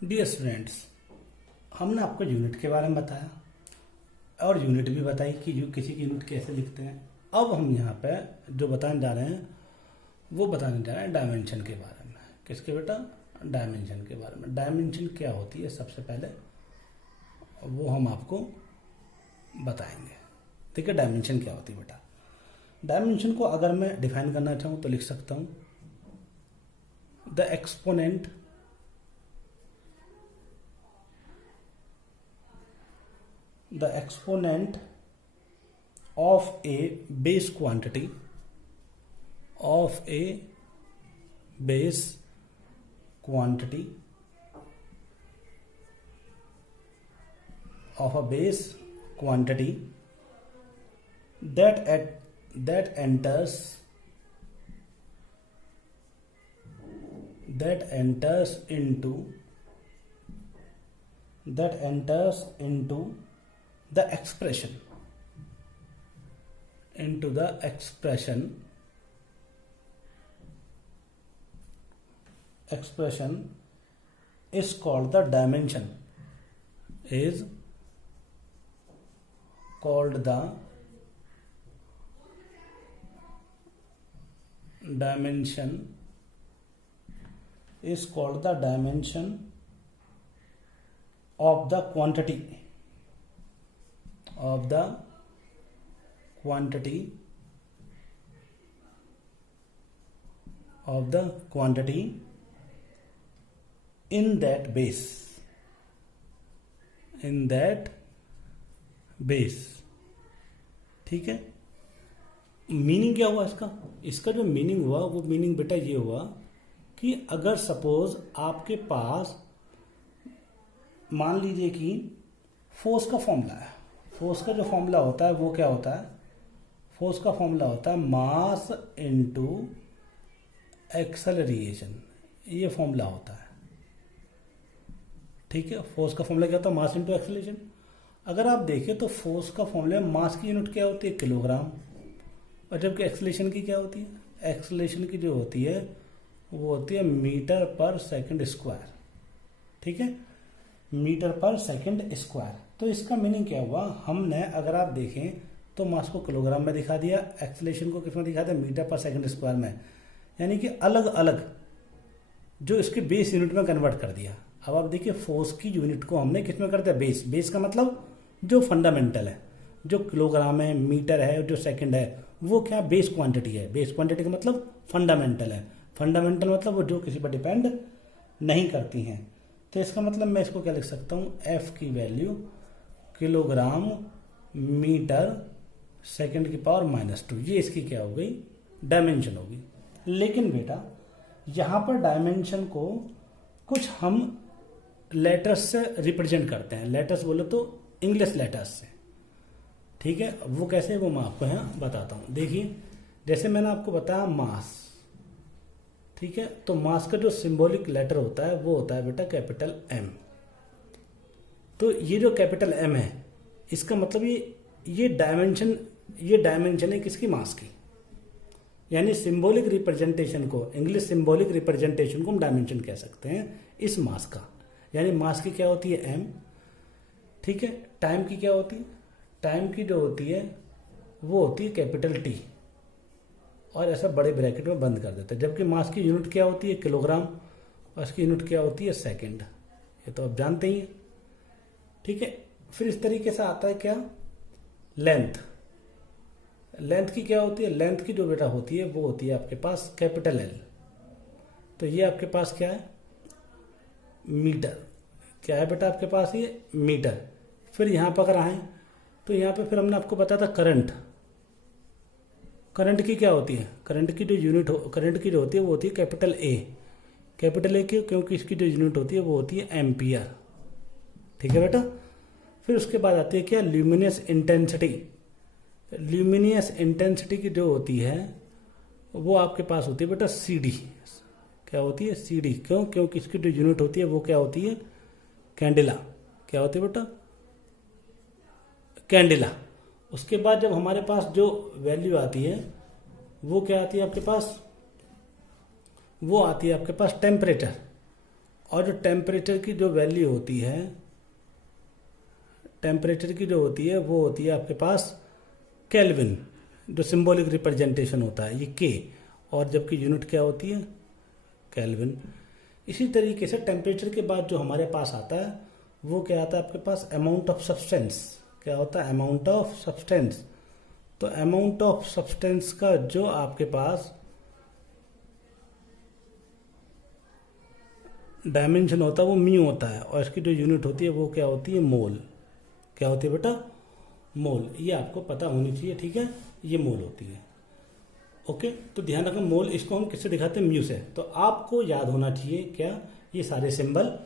Dear students, हमने आपको unit के बारे में बताया और यूनिट भी बताई कि किसी की यूनिट कैसे लिखते हैं। अब हम यहाँ पे जो बताने जा रहे हैं वो बताने जा रहे हैं डायमेंशन के बारे में। किसके बेटा? डायमेंशन के बारे में। डायमेंशन क्या होती है सबसे पहले वो हम आपको बताएंगे। ठीक है, डायमेंशन क्या होती है बेटा? डायमेंशन को अगर मैं डिफाइन करना चाहूँ तो लिख सकता हूँ the exponent of a base quantity of a base quantity of a base quantity that enters into the expression is called the dimension, is called the dimension of the quantity in that base। ठीक है, meaning क्या हुआ इसका जो meaning हुआ वो meaning बेटा ये हुआ कि अगर सपोज आपके पास मान लीजिए कि फोर्स का फॉर्मूला है। फोर्स का जो फॉर्मूला होता है वो क्या होता है? फोर्स का फॉर्मूला होता है मास इनटू एक्सेलरेशन। ये फॉर्मूला होता है। ठीक है, फोर्स का फॉर्मूला क्या होता है? Mass into acceleration. अगर आप देखें तो फोर्स का फॉर्मूला मास की यूनिट क्या होती है? किलोग्राम। और जबकि एक्सेलरेशन की क्या होती है? एक्सेलरेशन की जो होती है वो होती है मीटर पर सेकंड स्क्वायर। ठीक है, मीटर पर सेकंड स्क्वायर। तो इसका मीनिंग क्या हुआ? हमने अगर आप देखें तो मास को किलोग्राम में दिखा दिया, एक्सेलरेशन को किसमें दिखा दिया? मीटर पर सेकंड स्क्वायर में। यानी कि अलग अलग जो इसके बेस यूनिट में कन्वर्ट कर दिया। अब आप देखिए फोर्स की यूनिट को हमने किसमें कर दिया? बेस। बेस का मतलब जो फंडामेंटल है, जो किलोग्राम है, मीटर है, जो सेकंड है, वो क्या? बेस क्वांटिटी है। बेस क्वांटिटी का मतलब फंडामेंटल है। फंडामेंटल मतलब वो जो किसी पर डिपेंड नहीं करती हैं। तो इसका मतलब मैं इसको क्या लिख सकता हूँ? एफ की वैल्यू किलोग्राम मीटर सेकंड की पावर -2। ये इसकी क्या हो गई? डायमेंशन होगी। लेकिन बेटा यहाँ पर डायमेंशन को कुछ हम लेटर्स से रिप्रेजेंट करते हैं। लेटर्स बोले तो इंग्लिश लेटर्स से। ठीक है, वो कैसे वो मैं आपको यहाँ बताता हूँ। देखिए, जैसे मैंने आपको बताया मास। ठीक है, तो मास का जो सिंबॉलिक लेटर होता है वो होता है बेटा कैपिटल एम। तो ये जो कैपिटल एम है इसका मतलब ये डायमेंशन है किसकी? मास की। यानी सिंबॉलिक रिप्रेजेंटेशन को, इंग्लिश सिंबॉलिक रिप्रेजेंटेशन को हम डायमेंशन कह सकते हैं इस मास का। यानी मास की क्या होती है? एम। ठीक है, टाइम की क्या होती है? टाइम की जो होती है वो होती है कैपिटल टी, और ऐसा बड़े ब्रैकेट में बंद कर देते हैं। जबकि मास की यूनिट क्या होती है? किलोग्राम। और इसकी यूनिट क्या होती है? सेकंड। ये तो आप जानते ही हैं। ठीक है, फिर इस तरीके से आता है क्या? लेंथ। लेंथ की क्या होती है? लेंथ की जो बेटा होती है वो होती है आपके पास कैपिटल एल। तो ये आपके पास क्या है? मीटर। क्या है बेटा आपके पास? ये मीटर। फिर यहाँ पर अगर आए तो यहाँ पे फिर हमने आपको बताया था करंट। करंट की क्या होती है? करंट की जो यूनिट करंट की जो होती है वो होती है कैपिटल ए। कैपिटल ए क्यों? क्योंकि इसकी जो यूनिट होती है वो होती है एम्पियर। ठीक है बेटा। फिर उसके बाद आती है क्या? Luminous intensity. ल्यूमिनियस इंटेंसिटी की जो होती है वो आपके पास होती है बेटा सी डी। क्या होती है? C D. क्यों? क्योंकि इसकी जो यूनिट होती है वो क्या होती है? कैंडिला। क्या होती है बेटा? कैंडिला। उसके बाद जब हमारे पास जो वैल्यू आती है वो क्या आती है आपके पास? वो आती है आपके पास टेम्परेचर। और जो टेम्परेचर की जो वैल्यू होती है, टेम्परेचर की जो होती है वो होती है आपके पास केल्विन, जो सिंबॉलिक रिप्रेजेंटेशन होता है ये के, और जबकि यूनिट क्या होती है केल्विन। इसी तरीके से टेम्परेचर के बाद जो हमारे पास आता है वो क्या आता है आपके पास अमाउंट ऑफ सब्सटेंस। क्या होता है अमाउंट ऑफ सब्सटेंस। तो अमाउंट ऑफ सब्सटेंस का जो आपके पास डायमेंशन होता है वो म्यू होता है, और इसकी जो यूनिट होती है वो क्या होती है मोल। क्या होती है बेटा मोल। ये आपको पता होनी चाहिए, ठीक है, ये मोल होती है। ओके, तो ध्यान रखना मोल, इसको हम किससे दिखाते हैं म्यू से। तो आपको याद होना चाहिए क्या ये सारे सिंबल,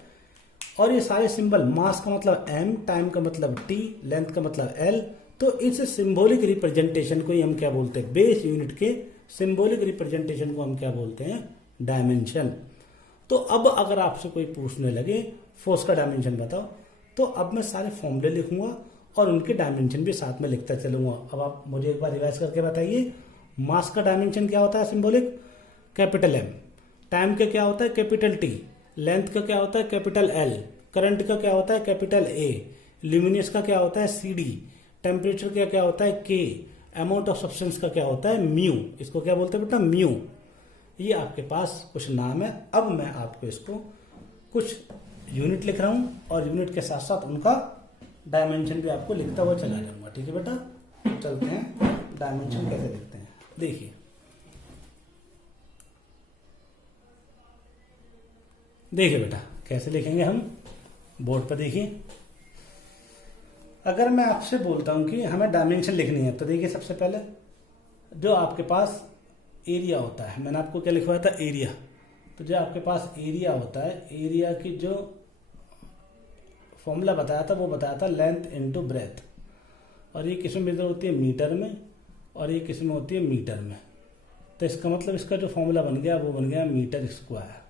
और ये सारे सिंबल मास का मतलब m, टाइम का मतलब t, लेंथ का मतलब l। तो इस सिंबॉलिक रिप्रेजेंटेशन को ही हम क्या बोलते हैं, बेस यूनिट के सिंबॉलिक रिप्रेजेंटेशन को हम क्या बोलते हैं डायमेंशन। तो अब अगर आपसे कोई पूछने लगे फोर्स का डायमेंशन बताओ, तो अब मैं सारे फॉर्मूले लिखूंगा और उनके डायमेंशन भी साथ में लिखता चलूंगा। अब आप मुझे एक बार रिवाइज करके बताइए, मास का डायमेंशन क्या होता है सिंबॉलिक कैपिटल M, टाइम का क्या होता है कैपिटल T, लेंथ का क्या होता है कैपिटल L, करंट का क्या होता है कैपिटल A, ल्यूमिनस का क्या होता है CD, टेम्परेचर का क्या होता है K, अमाउंट ऑफ सब्सटेंस का क्या होता है म्यू। इसको क्या बोलते हैं बेटा म्यू। ये आपके पास कुछ नाम है। अब मैं आपको इसको कुछ यूनिट लिख रहा हूं और यूनिट के साथ साथ उनका डायमेंशन भी आपको लिखता हुआ चला जाऊंगा। ठीक है बेटा, चलते हैं डायमेंशन कैसे लिखते हैं। देखिए देखिए बेटा कैसे लिखेंगे हम, बोर्ड पर देखिए। अगर मैं आपसे बोलता हूं कि हमें डायमेंशन लिखनी है, तो देखिए सबसे पहले जो आपके पास एरिया होता है, मैंने आपको क्या लिखवाया था एरिया। तो जो आपके पास एरिया होता है, एरिया की जो फॉर्मूला बताया था वो बताया था लेंथ इनटू ब्रेथ, और ये किस में मेजर होती है मीटर में, और ये किस में होती है मीटर में। तो इसका मतलब इसका जो फॉर्मूला बन गया वो बन गया मीटर स्क्वायर।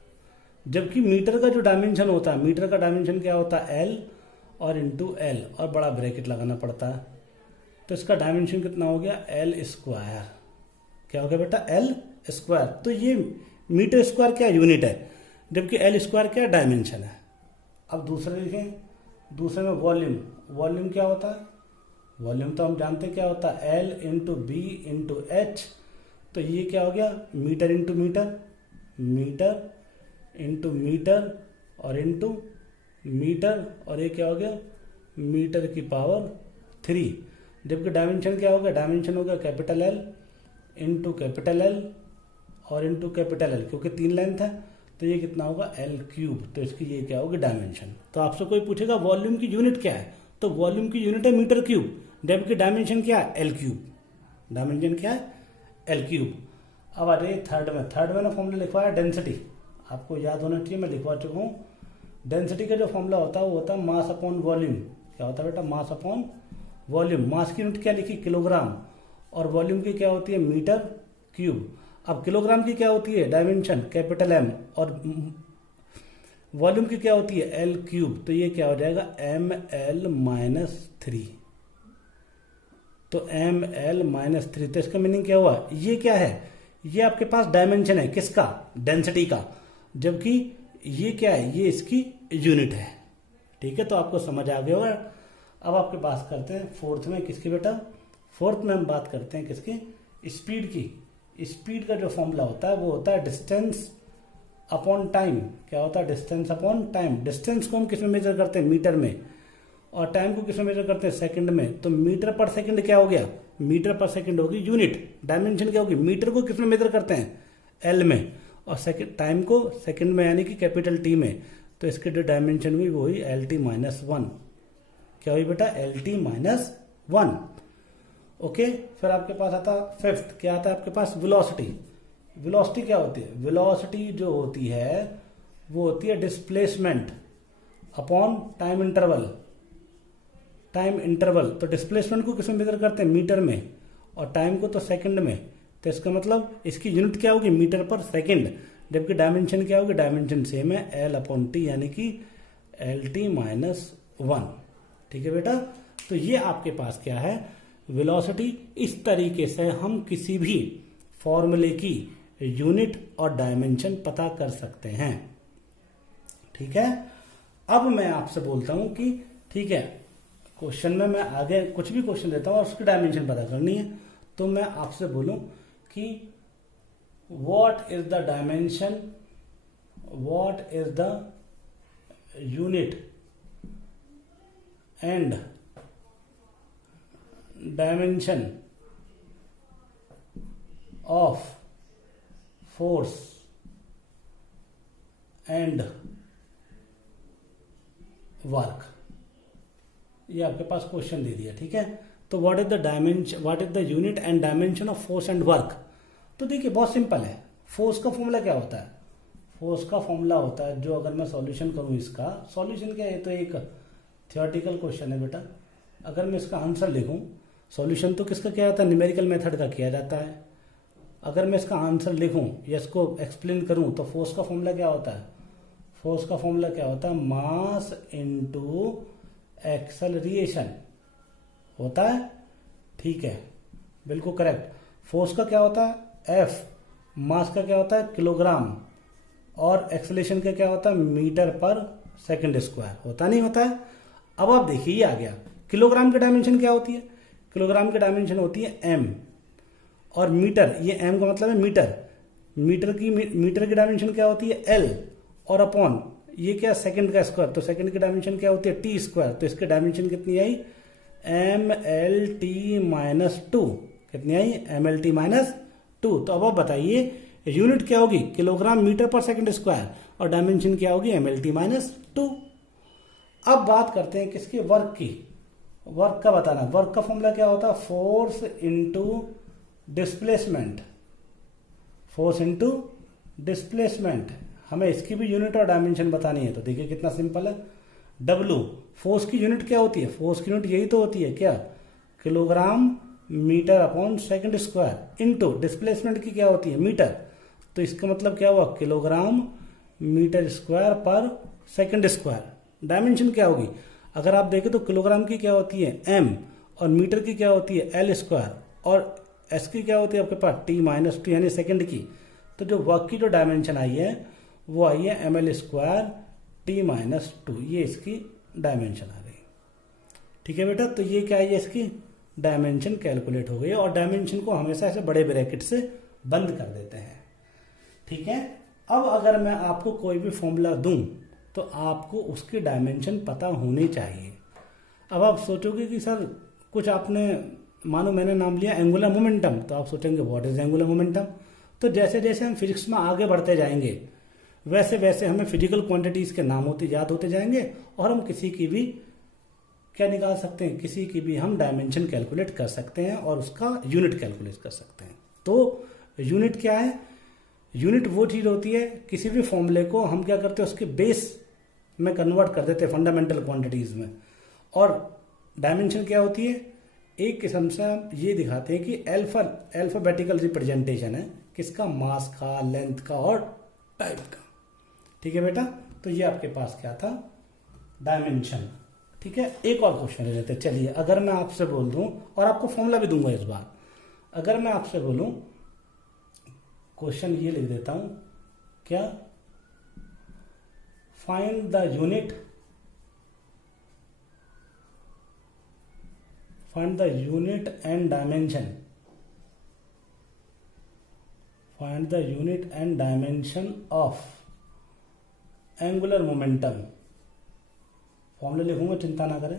जबकि मीटर का जो डायमेंशन होता है, मीटर का डायमेंशन क्या होता है L और इंटू L, और बड़ा ब्रैकेट लगाना पड़ता है। तो इसका डायमेंशन कितना हो गया L स्क्वायर। क्या हो गया बेटा L स्क्वायर। तो ये मीटर स्क्वायर क्या यूनिट है, जबकि L स्क्वायर क्या डायमेंशन है। अब दूसरे देखें, दूसरे में वॉल्यूम। वॉल्यूम क्या होता है, वॉल्यूम तो हम जानते हैं क्या होता है L into B into H. तो ये क्या हो गया meter into meter, meter into meter और इंटू मीटर, और ये क्या हो गया मीटर की पावर 3। जबकि डायमेंशन क्या हो गया, डायमेंशन हो गया capital L into capital L और इंटू कैपिटल L, क्योंकि 3 लेंथ है तो ये कितना होगा L क्यूब। तो इसकी ये क्या होगी डायमेंशन। तो आपसे कोई पूछेगा वॉल्यूम की यूनिट क्या है, तो वॉल्यूम की यूनिट है मीटर क्यूब, जबकि डायमेंशन क्या है L क्यूब। डायमेंशन क्या है L क्यूब। अब आ रही थर्ड में ना फॉर्मूला लिखवाया डेंसिटी, आपको याद होना चाहिए, मैं लिखवा चुका हूँ। डेंसिटी का जो फॉर्मूला होता है वो होता है मास अपॉन वॉल्यूम। क्या होता है बेटा मास अपॉन वॉल्यूम। मास की यूनिट क्या लिखी किलोग्राम, और वॉल्यूम की क्या होती है मीटर क्यूब। अब किलोग्राम की क्या होती है डायमेंशन कैपिटल M, और वॉल्यूम की क्या होती है L क्यूब। तो ये क्या हो जाएगा ml-3। तो ml-3, तो इसका मीनिंग क्या हुआ, ये क्या है, ये आपके पास डायमेंशन है किसका डेंसिटी का, जबकि ये क्या है ये इसकी यूनिट है। ठीक है, तो आपको समझ आ गया होगा। अब आपके बात करते हैं फोर्थ में किसकी बेटा, फोर्थ में हम बात करते हैं किसकी स्पीड की। स्पीड का जो फॉर्मूला होता है वो होता है डिस्टेंस अपॉन टाइम। क्या होता है डिस्टेंस अपॉन टाइम। डिस्टेंस को हम किस में मेजर करते हैं मीटर में, और टाइम को किस में मेजर करते हैं सेकंड में। तो मीटर पर सेकंड क्या हो गया, मीटर पर सेकंड होगी यूनिट। डायमेंशन क्या होगी, मीटर को किस में मेजर करते हैं L में, और सेकंड टाइम को सेकंड में यानी कि कैपिटल T में। तो इसकी जो डायमेंशन हुई वो हुई LT-1। क्या हुई बेटा LT-1। ओके, फिर आपके पास आता फिफ्थ, क्या आता है आपके पास वेलोसिटी। वेलोसिटी क्या होती है, वेलोसिटी जो होती है वो होती है displacement upon time interval. Time interval, तो डिस्प्लेसमेंट को किसमें मेजर करते हैं मीटर में, और टाइम को तो सेकंड में। तो इसका मतलब इसकी यूनिट क्या होगी मीटर पर सेकंड, जबकि डायमेंशन क्या होगी, डायमेंशन सेम है L/T यानी कि LT-1। ठीक है बेटा, तो ये आपके पास क्या है वेलोसिटी। इस तरीके से हम किसी भी फॉर्मूले की यूनिट और डायमेंशन पता कर सकते हैं। ठीक है। अब मैं आपसे बोलता हूं कि ठीक है, क्वेश्चन में मैं आगे कुछ भी क्वेश्चन देता हूं और उसकी डायमेंशन पता करनी है, तो मैं आपसे बोलूं कि what is the dimension, what is the unit and dimension of force and work. ये आपके पास क्वेश्चन दे दिया, ठीक है। तो what is the dimension, what is the unit and dimension of force and work. तो देखिए बहुत सिंपल है, फोर्स का फॉर्मूला क्या होता है, फोर्स का फॉर्मूला होता है, जो अगर मैं सॉल्यूशन करूं, इसका सॉल्यूशन क्या है, तो एक थियोरेटिकल क्वेश्चन है बेटा। अगर मैं इसका आंसर लिखूं, सॉल्यूशन तो किसका किया जाता है, न्यूमेरिकल मेथड का किया जाता है। अगर मैं इसका आंसर लिखूं या इसको एक्सप्लेन करूं, तो फोर्स का फॉर्मूला क्या होता है, फोर्स का फॉर्मूला क्या होता है, मास इनटू एक्सेलरेशन होता है, ठीक है, बिल्कुल करेक्ट। फोर्स का क्या होता है, एफ, मास का क्या होता है, किलोग्राम, और एक्सेलरेशन का क्या होता है, मीटर पर सेकंड स्क्वायर, होता नहीं होता है। अब आप देखिए ये आ गया, किलोग्राम की डायमेंशन क्या होती है, किलोग्राम की डायमेंशन होती है एम, और मीटर, ये एम का मतलब है मीटर, मीटर की डायमेंशन क्या होती है एल, और अपॉन ये क्या सेकंड का स्क्वायर, तो सेकंड की डायमेंशन क्या होती है टी स्क्वायर, तो इसकी डायमेंशन कितनी आई, M L T minus two, कितनी आई, M L T minus two. तो अब आप बताइए यूनिट क्या होगी, kilogram metre per second square, और डायमेंशन क्या होगी, M L T minus two. अब बात करते हैं किसकी, वर्क की, वर्क का बताना। वर्क का फॉर्मूला क्या होता है, force into displacement, force into displacement. हमें इसकी भी यूनिट और डायमेंशन बतानी है, तो देखिए कितना सिंपल है, डब्लू, फोर्स की यूनिट क्या होती है, फोर्स की यूनिट यही तो होती है क्या, kilogram meter upon second square, into displacement की क्या होती है, मीटर, तो इसका मतलब क्या हुआ, किलोग्राम मीटर स्क्वायर पर सेकंड स्क्वायर। डायमेंशन क्या होगी, अगर आप देखें तो किलोग्राम की क्या होती है एम, और मीटर की क्या होती है एल स्क्वायर, और एस की क्या होती है आपके पास टी माइनस टू, यानी सेकंड की। तो जो वर्क की जो डायमेंशन आई है वो आई है M L square T minus two, ये इसकी डायमेंशन आ गई, ठीक है बेटा। तो ये क्या है, इसकी डायमेंशन कैलकुलेट हो गई, और डायमेंशन को हमेशा ऐसे बड़े ब्रैकेट से बंद कर देते हैं, ठीक है। अब अगर मैं आपको कोई भी फॉर्मूला दूं तो आपको उसकी डायमेंशन पता होनी चाहिए। अब आप सोचोगे कि सर कुछ आपने, मानो मैंने नाम लिया एंगुलर मोमेंटम, तो आप सोचेंगे व्हाट इज एंगुलर मोमेंटम। तो जैसे जैसे हम फिजिक्स में आगे बढ़ते जाएंगे वैसे वैसे हमें फिजिकल क्वांटिटीज के नाम याद होते जाएंगे, और हम किसी की भी क्या निकाल सकते हैं, किसी की भी हम डायमेंशन कैलकुलेट कर सकते हैं और उसका यूनिट कैलकुलेट कर सकते हैं। तो यूनिट क्या है, यूनिट वो चीज होती है, किसी भी फॉर्मूले को हम क्या करते हैं उसके बेस में कन्वर्ट कर देते हैं फंडामेंटल क्वांटिटीज में। और डायमेंशन क्या होती है, एक किस्म से हम ये दिखाते हैं कि अल्फाबेटिकल रिप्रेजेंटेशन है किसका, मास का, लेंथ का और टाइप का, ठीक है बेटा। तो ये आपके पास क्या था, डायमेंशन, ठीक है। एक और क्वेश्चन ले लेते हैं, चलिए। अगर मैं आपसे बोल दूं, और आपको फॉर्मूला भी दूंगा इस बार, अगर मैं आपसे बोलूं, क्वेश्चन ये लिख देता हूं, क्या, find the unit, find the unit and dimension, find the unit and dimension of angular momentum. Formula लिखूंगा, चिंता ना करें,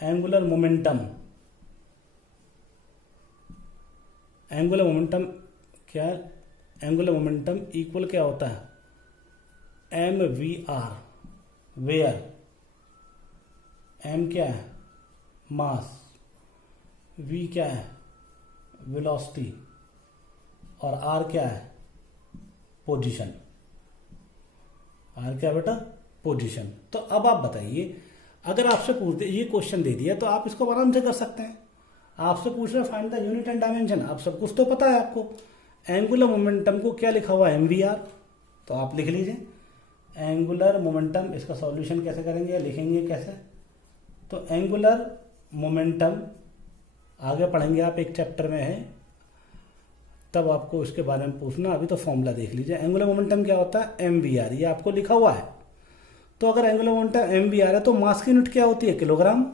एंगुलर मोमेंटम, एंगुलर मोमेंटम क्या है, एंगुलर मोमेंटम इक्वल क्या होता है, M V R, where M क्या है, मास, वी क्या है, वेलोसिटी, और आर क्या है, पोजीशन। आर क्या बेटा, पोजीशन। तो अब आप बताइए, अगर आपसे पूछ दे, ये क्वेश्चन दे दिया तो आप इसको आराम से कर सकते हैं। आपसे पूछ रहे find the unit and dimension, आप सब कुछ तो पता है आपको। एंगुलर मोमेंटम को क्या लिखा हुआ है, एमवीआर, तो आप लिख लीजिए एंगुलर मोमेंटम। इसका सॉल्यूशन कैसे करेंगे, लिखेंगे कैसे, तो एंगुलर मोमेंटम आगे पढ़ेंगे, आप एक चैप्टर में है तब आपको इसके बारे में पूछना, अभी तो फॉर्मूला देख लीजिए। एंगुलर मोमेंटम क्या होता है, एम वी आर, ये आपको लिखा हुआ है। तो अगर एंगुलर मोमेंटम एम वी आ रहा है तो मास की यूनिट क्या होती है? किलोग्राम।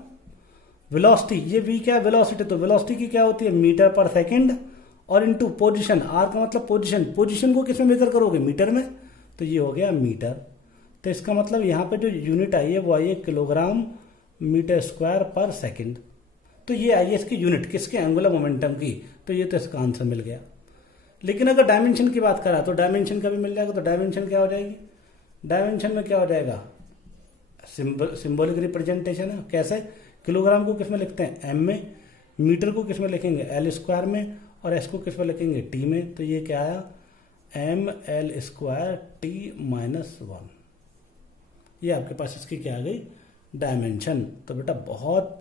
वेलोसिटी, ये वी क्या है? वेलोसिटी, तो वेलोसिटी की क्या होती है? मीटर पर सेकंड, और इनटू पोजीशन, आर का मतलब पोजीशन, पोजीशन को किस में मेजर करोगे? मीटर में, तो ये हो गया मीटर। तो इसका मतलब यहाँ पे जो यूनिट आई है वो आई है किलोग्राम मीटर स्क्वायर पर सेकंड। तो ये आई है इसकी यूनिट, किसके? एंगुलर मोमेंटम की। तो ये तो इसका आंसर मिल गया। लेकिन अगर डायमेंशन की बात करा तो डायमेंशन का भी मिल जाएगा। तो डायमेंशन क्या हो जाएगी? डायमेंशन में क्या हो जाएगा? सिंबॉलिक रिप्रेजेंटेशन है। कैसे? किलोग्राम को किस में लिखते हैं? एम में, मीटर को किस में लिखेंगे? एल स्क्वायर में, और एस को किस में लिखेंगे? टी में। तो ये क्या आया? M L square T minus 1। ये आपके पास इसकी क्या आ गई? डायमेंशन। तो बेटा बहुत,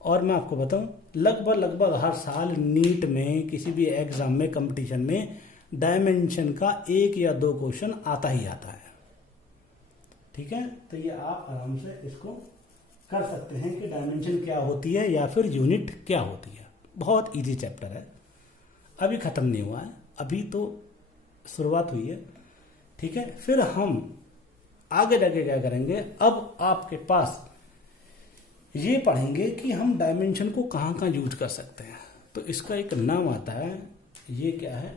और मैं आपको बताऊं लगभग हर साल नीट में, किसी भी एग्जाम में, कंपटीशन में डायमेंशन का 1 या 2 क्वेश्चन आता ही आता है। ठीक है, तो ये आप आराम से इसको कर सकते हैं कि डायमेंशन क्या होती है या फिर यूनिट क्या होती है। बहुत इजी चैप्टर है, अभी खत्म नहीं हुआ है, अभी तो शुरुआत हुई है। ठीक है, फिर हम आगे जाके क्या करेंगे, अब आपके पास ये पढ़ेंगे कि हम डायमेंशन को कहाँ कहाँ यूज कर सकते हैं। तो इसका एक नाम आता है, ये क्या है?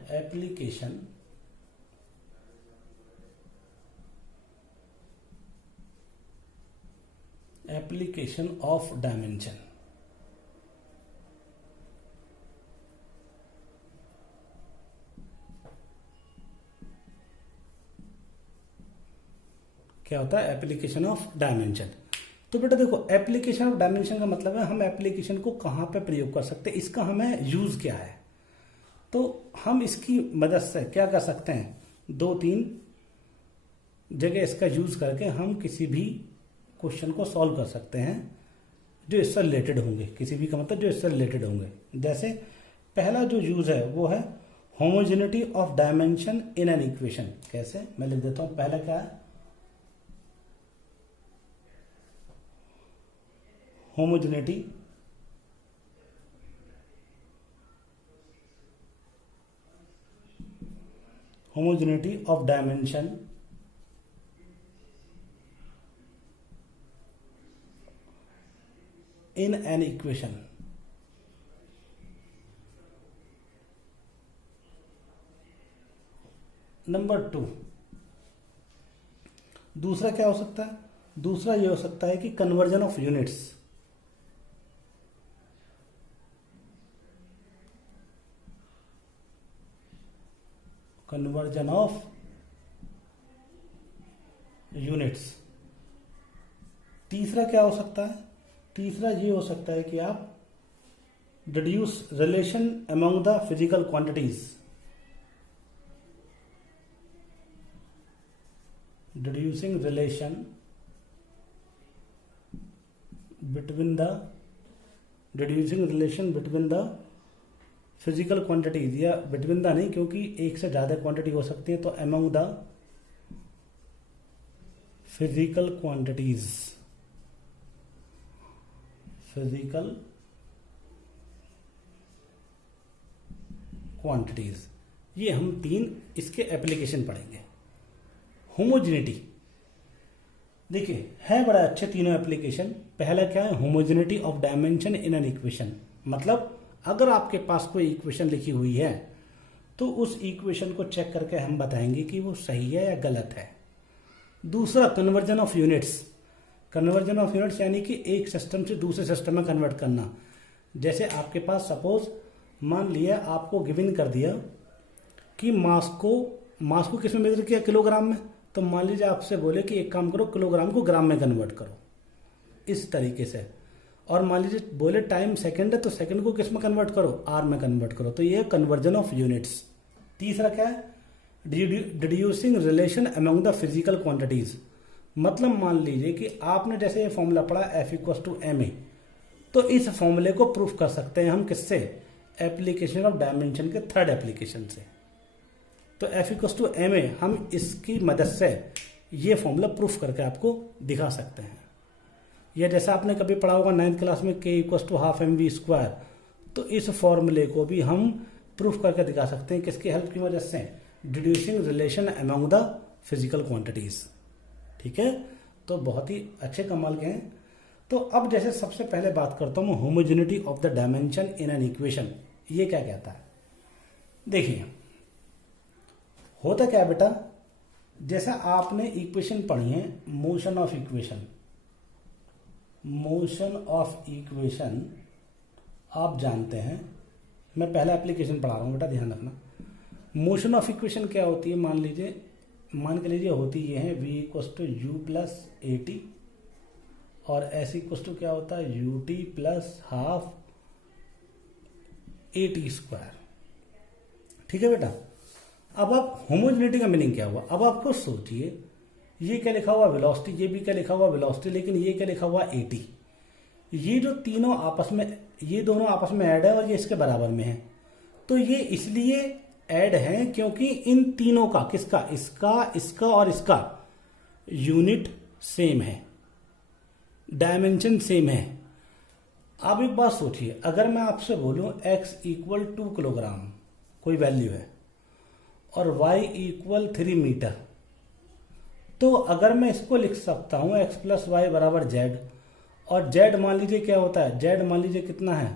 Application of dimension. क्या होता है? Application of dimension. तो बेटा देखो, एप्लीकेशन ऑफ डायमेंशन का मतलब है हम एप्लीकेशन को कहाँ पे प्रयोग कर सकते हैं, इसका हमें यूज क्या है। तो हम इसकी मदद से क्या कर सकते हैं? 2-3 जगह इसका यूज करके हम किसी भी क्वेश्चन को सॉल्व कर सकते हैं जो इससे रिलेटेड होंगे। किसी भी का मतलब जो इससे रिलेटेड होंगे। जैसे पहला जो यूज है वो है homogeneity of dimension in an equation. कैसे? मैं लिख देता हूं। पहला क्या है? Homogeneity of dimension in an equation। Number 2, दूसरा क्या हो सकता है? दूसरा ये हो सकता है कि conversion of units. Conversion of units. तीसरा क्या हो सकता है? तीसरा ये हो सकता है कि आप deduce relation among the physical quantities. Deducing relation between the physical quantities, या बिटवीन द नहीं, क्योंकि एक से ज्यादा क्वांटिटी हो सकती है, तो अमंग द फिजिकल क्वांटिटीज। ये हम 3 इसके एप्लीकेशन पढ़ेंगे। होमोजेनिटी, देखिए है बड़ा अच्छे तीनों एप्लीकेशन। पहला क्या है? Homogeneity of dimension in an equation. मतलब अगर आपके पास कोई इक्वेशन लिखी हुई है तो उस इक्वेशन को चेक करके हम बताएंगे कि वो सही है या गलत है। दूसरा conversion of units. Conversion of units यानी कि एक सिस्टम से दूसरे सिस्टम में कन्वर्ट करना। जैसे आपके पास सपोज मान लिया आपको गिवन कर दिया कि मास को किस में मेजर किया? किलोग्राम में। तो मान लीजिए आपसे बोले कि एक काम करो, किलोग्राम को ग्राम में कन्वर्ट करो, इस तरीके से। और मान लीजिए बोले टाइम सेकंड है, तो सेकंड को किस में कन्वर्ट करो? आर में कन्वर्ट करो। तो ये कन्वर्जन ऑफ यूनिट्स। तीसरा क्या है? Deducing relation among the physical quantities. मतलब मान लीजिए कि आपने जैसे ये फॉर्मूला पढ़ा F=ma, तो इस फॉर्मूले को प्रूफ कर सकते हैं हम किससे? एप्लीकेशन ऑफ डायमेंशन के थर्ड एप्लीकेशन से। तो F=ma हम इसकी मदद से ये फॉर्मूला प्रूफ करके आपको दिखा सकते हैं। या जैसा आपने कभी पढ़ा होगा 9th क्लास में K=12 mv², तो इस फॉर्मूले को भी हम प्रूफ करके दिखा सकते हैं। किसकी हेल्प की मदद से? Deducing relation among the physical quantities. ठीक है, तो बहुत ही अच्छे कमाल के हैं। तो अब जैसे सबसे पहले बात करता हूँ homogeneity of the dimension in an equation, ये क्या कहता है। देखिए होता क्या है बेटा, जैसा आपने इक्वेशन पढ़ी है motion of equation, motion of equation आप जानते हैं, मैं पहला एप्लीकेशन पढ़ा रहा हूँ बेटा, ध्यान रखना। मोशन ऑफ इक्वेशन क्या होती है, मान के लीजिए होती ये है v equals to U plus A T और ऐसी इक्वस टू क्या होता है U T plus half A T square. ठीक है बेटा, अब आप होमोजेनिटी का मीनिंग क्या हुआ, अब आप खुद सोचिए, ये क्या लिखा हुआ वेलोसिटी, ये भी क्या लिखा हुआ वेलोसिटी, लेकिन ये क्या लिखा हुआ ए टी। ये जो तीनों आपस में, ये दोनों आपस में ऐड है और ये इसके बराबर में है। तो ये इसलिए ऐड है क्योंकि इन तीनों का, किसका, इसका, इसका और इसका यूनिट सेम है, डायमेंशन सेम है। आप एक बात सोचिए, अगर मैं आपसे बोलूं x इक्वल 2 किलोग्राम कोई वैल्यू है और y इक्वल 3 मीटर, तो अगर मैं इसको लिख सकता हूं x प्लस वाई बराबर z, और z मान लीजिए क्या होता है, z मान लीजिए कितना है,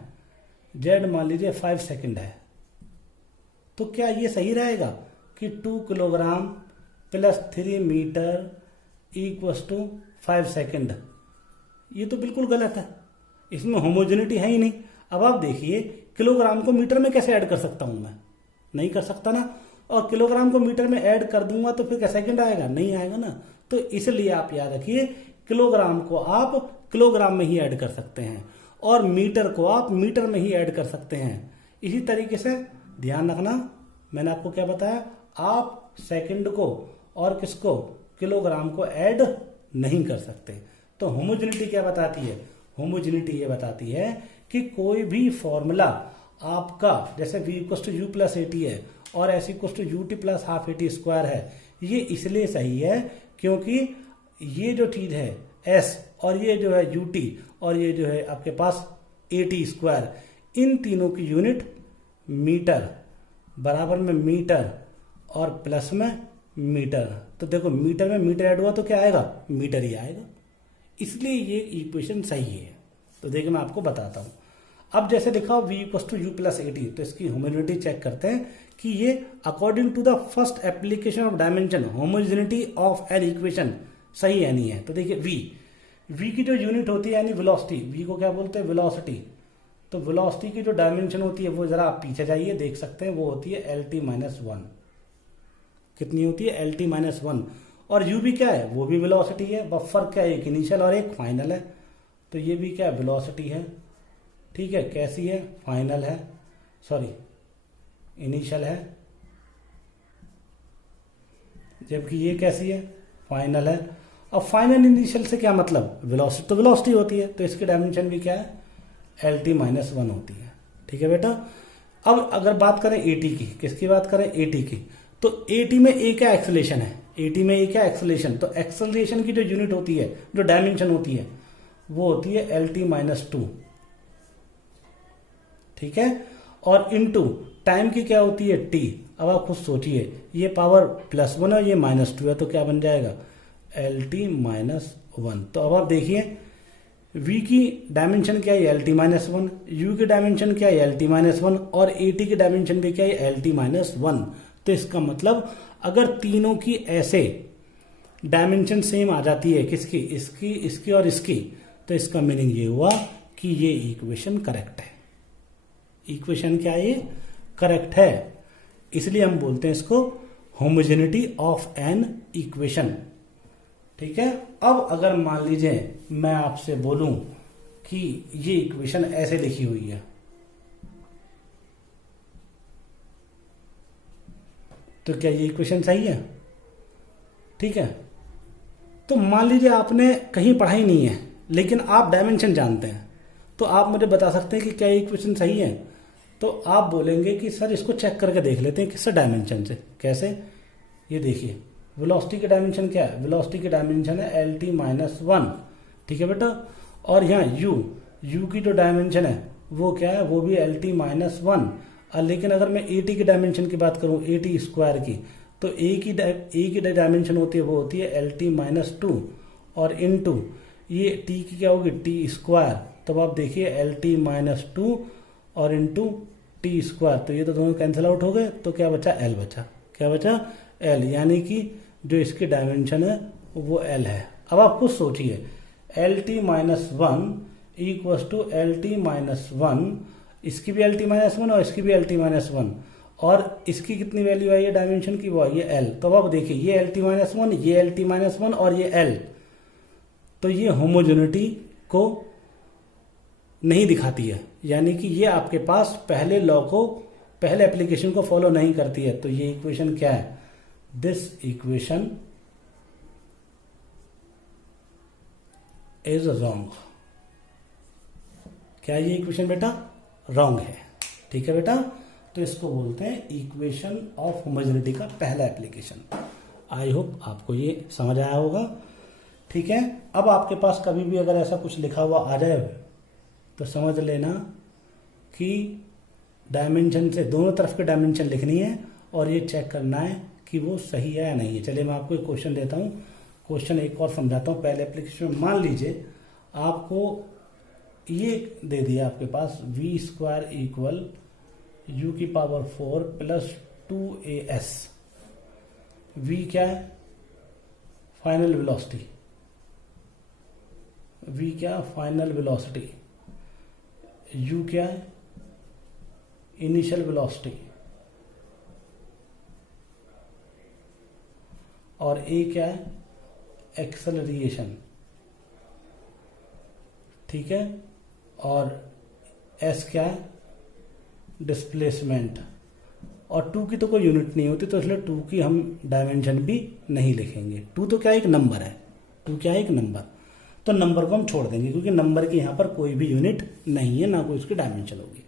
z मान लीजिए 5 सेकंड है, तो क्या ये सही रहेगा कि 2 kilogram plus 3 metre equals to 5 second? ये तो बिल्कुल गलत है, इसमें होमोजेनिटी है ही नहीं। अब आप देखिए किलोग्राम को मीटर में कैसे ऐड कर सकता हूं मैं, नहीं कर सकता ना, और किलोग्राम को मीटर में ऐड कर दूंगा तो फिर क्या सेकंड आएगा, नहीं आएगा ना। तो इसलिए आप याद रखिए किलोग्राम को आप किलोग्राम में ही ऐड कर सकते हैं और मीटर को आप मीटर में ही ऐड कर सकते हैं। इसी तरीके से ध्यान रखना, मैंने आपको क्या बताया, आप सेकंड को और किसको, किलोग्राम को ऐड नहीं कर सकते। तो होमोजेनिटी क्या बताती है, होमोजेनिटी ये बताती है कि कोई भी फॉर्मूला आपका, जैसे v equals to U plus A T है और S equals to U T plus half A T square है, ये इसलिए सही है क्योंकि ये जो चीज है s और ये जो है यू टी और ये जो है आपके पास ए टी स्क्वायर, इन तीनों की यूनिट मीटर, बराबर में मीटर और प्लस में मीटर। तो देखो मीटर में मीटर ऐड हुआ तो क्या आएगा, मीटर ही आएगा, इसलिए ये इक्वेशन सही है। तो देखिए मैं आपको बताता हूं, अब जैसे लिखा हो v equals to U plus A T, तो इसकी होमोजेनिटी चेक करते हैं कि ये according to the first application of dimension homogeneity of an equation सही है नहीं है। तो देखिए v की जो यूनिट होती है यानी वेलोसिटी, v को क्या बोलते हैं वेलोसिटी, तो वेलोसिटी की जो डायमेंशन होती है वो जरा आप पीछे जाइए, देख सकते हैं वो होती है एल टी माइनस वन। कितनी होती है, एल टी माइनस वन। और u भी क्या है, वो भी वेलोसिटी है, बस फर्क क्या है, एक इनिशियल और एक फाइनल है। तो ये भी क्या है, वेलोसिटी है, ठीक है, कैसी है, फाइनल है, सॉरी इनिशियल है, जबकि ये कैसी है, फाइनल है। अब फाइनल इनिशियल से क्या मतलब, वेलोसिटी तो वेलोसिटी होती है, तो इसकी डायमेंशन भी क्या है, एल टी माइनस वन होती है। ठीक है बेटा, अब अगर बात करें ए टी की, किसकी बात करें, ए टी की, तो ए टी में ए क्या एक्सेलेरेशन है, ए टी में ए क्या एक्सेलेरेशन, तो एक्सेलेरेशन की जो यूनिट होती है, जो डायमेंशन होती है, वो होती है एल टी माइनस टू। ठीक है, और इनटू टाइम की क्या होती है, टी। अब आप खुद सोचिए, ये पावर प्लस वन है, ये माइनस टू है, तो क्या बन जाएगा, एल टी माइनस वन। तो अब आप देखिए v की डायमेंशन क्या है, L T minus one, you की डायमेंशन क्या है, एल टी माइनस वन, और ए टी की डायमेंशन भी क्या है, एल टी माइनस वन। तो इसका मतलब अगर तीनों की ऐसे डायमेंशन सेम आ जाती है, किसकी, इसकी, इसकी और इसकी, तो इसका मीनिंग ये हुआ कि ये इक्वेशन करेक्ट है। इक्वेशन क्या है, ये करेक्ट है, इसलिए हम बोलते हैं इसको होमोजेनिटी ऑफ एन इक्वेशन। ठीक है, अब अगर मान लीजिए मैं आपसे बोलूं कि ये इक्वेशन ऐसे लिखी हुई है, तो क्या ये इक्वेशन सही है? ठीक है, तो मान लीजिए आपने कहीं पढ़ा ही नहीं है लेकिन आप डायमेंशन जानते हैं, तो आप मुझे बता सकते हैं कि क्या ये इक्वेशन सही है? तो आप बोलेंगे कि सर इसको चेक करके देख लेते हैं किससे डायमेंशन से। कैसे? ये देखिए वेलोसिटी की डायमेंशन क्या है, वेलोसिटी की डायमेंशन है एल टी माइनस वन। ठीक है बेटा, और यहाँ यू की जो डायमेंशन है वो क्या है, वो भी एल टी माइनस वन। लेकिन अगर मैं ए टी की डायमेंशन की बात करूँ, ए टी स्क्वायर की, तो ए की डायमेंशन होती है वो होती है एल टी माइनस टू, और इनटू ये टी की क्या होगी टी स्क्वायर, तब आप देखिए एल टी माइनस टू और इंटू टी स्क्वायर, तो ये तो दोनों कैंसिल आउट हो गए, तो क्या बचा एल बचा, क्या बचा एल, यानी कि जो इसकी डायमेंशन है वो एल है। अब आप खुद सोचिए L T minus one equals to L T minus one, इसकी भी एल टी माइनस वन और इसकी भी एल टी माइनस वन, और इसकी कितनी वैल्यू आई है डायमेंशन की, वो आई है एल। तो अब देखिए ये एल टी माइनस वन, ये एल टी माइनस वन और ये एल, तो ये होमोजेनिटी को नहीं दिखाती है, यानी कि ये आपके पास पहले लॉ को, पहले एप्लीकेशन को फॉलो नहीं करती है। तो ये इक्वेशन क्या है, दिस इक्वेशन इज रॉन्ग। क्या ये इक्वेशन बेटा रॉन्ग है, ठीक है बेटा। तो इसको बोलते हैं इक्वेशन ऑफ होमोजेनिटी का पहला एप्लीकेशन। आई होप आपको ये समझ आया होगा, ठीक है। अब आपके पास कभी भी अगर ऐसा कुछ लिखा हुआ आ जाए तो समझ लेना कि डायमेंशन से दोनों तरफ के डायमेंशन लिखनी है और ये चेक करना है कि वो सही है या नहीं है। चलिए मैं आपको एक क्वेश्चन देता हूँ, क्वेश्चन एक और समझाता हूँ। पहले एप्लीकेशन में मान लीजिए आपको ये दे दिया आपके पास वी स्क्वायर इक्वल यू की पावर 4 प्लस 2as। वी क्या है, फाइनल वेलोसिटी, वी क्या फाइनल वेलोसिटी, यू क्या है इनिशियल वेलोसिटी, और ए क्या है एक्सेलरेशन, ठीक है, और एस क्या है डिस्प्लेसमेंट। और टू की तो कोई यूनिट नहीं होती, तो इसलिए टू की हम डायमेंशन भी नहीं लिखेंगे। टू तो क्या एक नंबर है, टू क्या एक नंबर, तो नंबर को हम छोड़ देंगे क्योंकि नंबर की यहां पर कोई भी यूनिट नहीं है, ना कोई उसकी डायमेंशन होगी।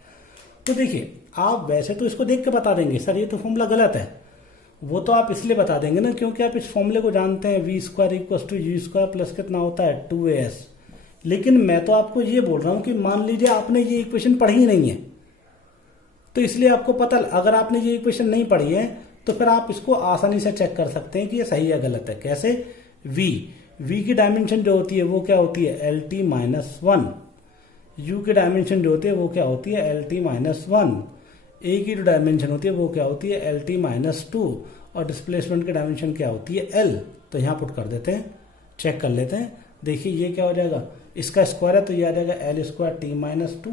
तो देखिए आप वैसे तो इसको देख के बता देंगे सर ये तो फॉर्मूला गलत है, वो तो आप इसलिए बता देंगे ना क्योंकि आप इस फॉर्मूले को जानते हैं, V square equal to U square plus कितना होता है 2as। लेकिन मैं तो आपको ये बोल रहा हूं कि मान लीजिए आपने ये इक्वेशन पढ़ी ही नहीं है, तो इसलिए आपको पता, अगर आपने ये इक्वेशन नहीं पढ़ी है तो फिर आप इसको आसानी से चेक कर सकते हैं कि ये सही या गलत है। कैसे, वी की डायमेंशन जो होती है वो क्या होती है L T minus one, you की डायमेंशन जो होती है वो क्या होती है एल टी माइनस वन, ए की जो डायमेंशन होती है वो क्या होती है एल टी माइनस टू, और डिस्प्लेसमेंट की डायमेंशन क्या होती है एल। तो यहाँ पुट कर देते हैं, चेक कर लेते हैं। देखिए ये क्या हो जाएगा, इसका स्क्वायर है तो ये आ जाएगा L square T minus two,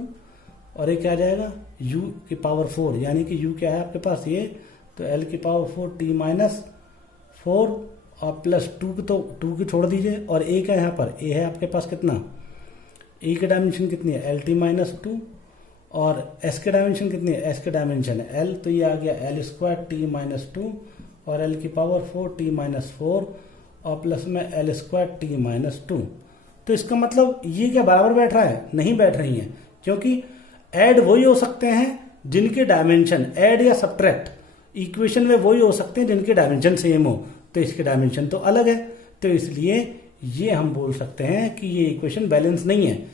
और ये क्या आ जाएगा u की पावर 4, यानी कि u क्या है आपके पास ये, तो l की पावर 4 t माइनस 4 और प्लस 2 की, तो 2 की छोड़ दीजिए, और a क्या है यहाँ पर, a है आपके पास कितना, a की डायमेंशन कितनी है एल टी माइनस टू, और s की डायमेंशन कितनी है, s की डायमेंशन है l, तो ये आ गया L square T minus two और l की पावर 4 t माइनस 4 और प्लस में L square T minus two. तो इसका मतलब ये क्या बराबर बैठ रहा है, नहीं बैठ रही है, क्योंकि ऐड वही हो सकते हैं जिनके डायमेंशन, ऐड या सब्ट्रैक्ट इक्वेशन में वही हो सकते हैं जिनके डायमेंशन सेम हो, तो इसके डायमेंशन तो अलग है, तो इसलिए ये हम बोल सकते हैं कि ये इक्वेशन बैलेंस नहीं है।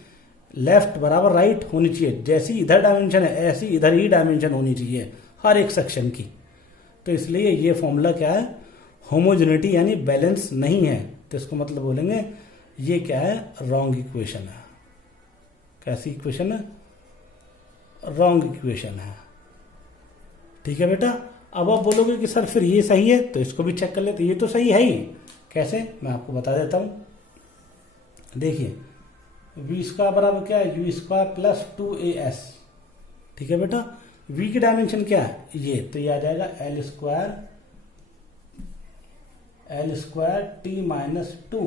लेफ्ट बराबर राइट होनी चाहिए, जैसी इधर डायमेंशन है ऐसी इधर ही डायमेंशन होनी चाहिए हर एक सेक्शन की। तो इसलिए ये फॉर्मूला क्या है, होमोजेनिटी यानी बैलेंस नहीं है, तो इसको मतलब बोलेंगे ये क्या है रॉन्ग इक्वेशन है। कैसी इक्वेशन है, रॉन्ग इक्वेशन है, ठीक है बेटा। अब आप बोलोगे कि सर फिर ये सही है, तो इसको भी चेक कर लेते, ये तो सही है ही। कैसे, मैं आपको बता देता हूं। देखिए वी स्क्वायर बराबर क्या है यू स्क्वायर प्लस 2as, ठीक है बेटा। वी की डायमेंशन क्या है ये, तो ये आ जाएगा L square T minus to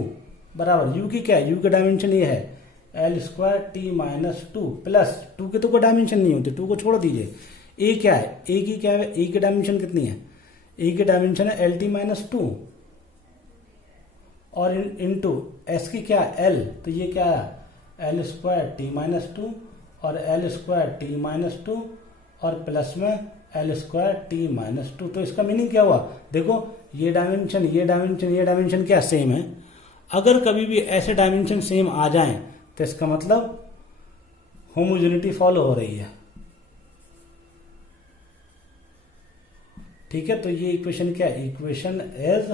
बराबर यू की क्या है, यू की डायमेंशन ये है L square T minus two plus 2 की तो कोई डायमेंशन नहीं होती, 2 को छोड़ दीजिए। ए क्या है, ए की क्या है, ए की डायमेंशन कितनी है, ए की डायमेंशन है एल टी माइनस टू, और इनटू एस की क्या है एल, तो ये क्या है L square T minus two और L square T minus two और प्लस में L square T minus two. तो इसका मीनिंग क्या हुआ, देखो ये डायमेंशन ये डायमेंशन ये डायमेंशन क्या सेम है। अगर कभी भी ऐसे डायमेंशन सेम आ जाएं तो इसका मतलब होमोजेनिटी फॉलो हो रही है, ठीक है। तो ये इक्वेशन क्या है, इक्वेशन इज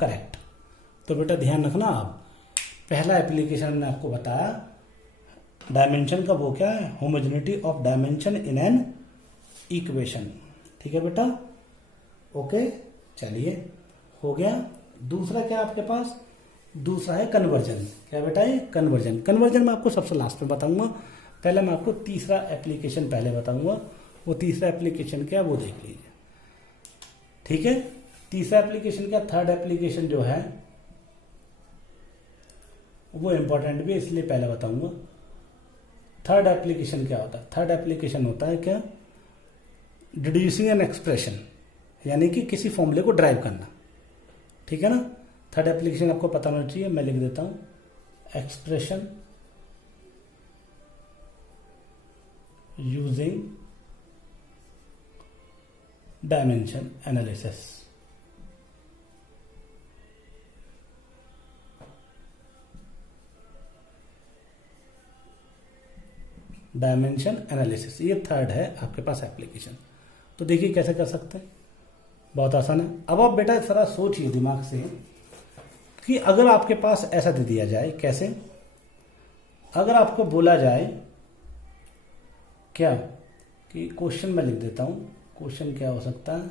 करेक्ट। तो बेटा ध्यान रखना आप, पहला एप्लीकेशन मैंने आपको बताया डायमेंशन का, वो क्या है, homogeneity of dimension in an equation. ठीक है बेटा, ओके, चलिए हो गया। दूसरा क्या आपके पास, दूसरा है कन्वर्जन। क्या बेटा है कन्वर्जन। कन्वर्जन मैं आपको सबसे लास्ट में बताऊंगा, पहले मैं आपको तीसरा एप्लीकेशन पहले बताऊंगा। वो तीसरा एप्लीकेशन क्या है वो देख लीजिए। ठीक है, तीसरा एप्लीकेशन क्या, थर्ड एप्लीकेशन जो है वो इंपॉर्टेंट भी है, इसलिए पहले बताऊंगा। थर्ड एप्लीकेशन क्या होता है, थर्ड एप्लीकेशन होता है क्या, डिड्यूसिंग एन एक्सप्रेशन, यानी कि किसी फॉर्मूले को ड्राइव करना। ठीक है ना, थर्ड एप्लीकेशन आपको पता होना चाहिए, मैं लिख देता हूं, expression using dimension analysis. Dimension analysis, ये थर्ड है आपके पास एप्लीकेशन। तो देखिए कैसे कर सकते हैं, बहुत आसान है। अब आप बेटा जरा सोचिए दिमाग से कि अगर आपके पास ऐसा दे दिया जाए, कैसे, अगर आपको बोला जाए क्या कि क्वेश्चन में लिख देता हूं, क्वेश्चन क्या हो सकता है,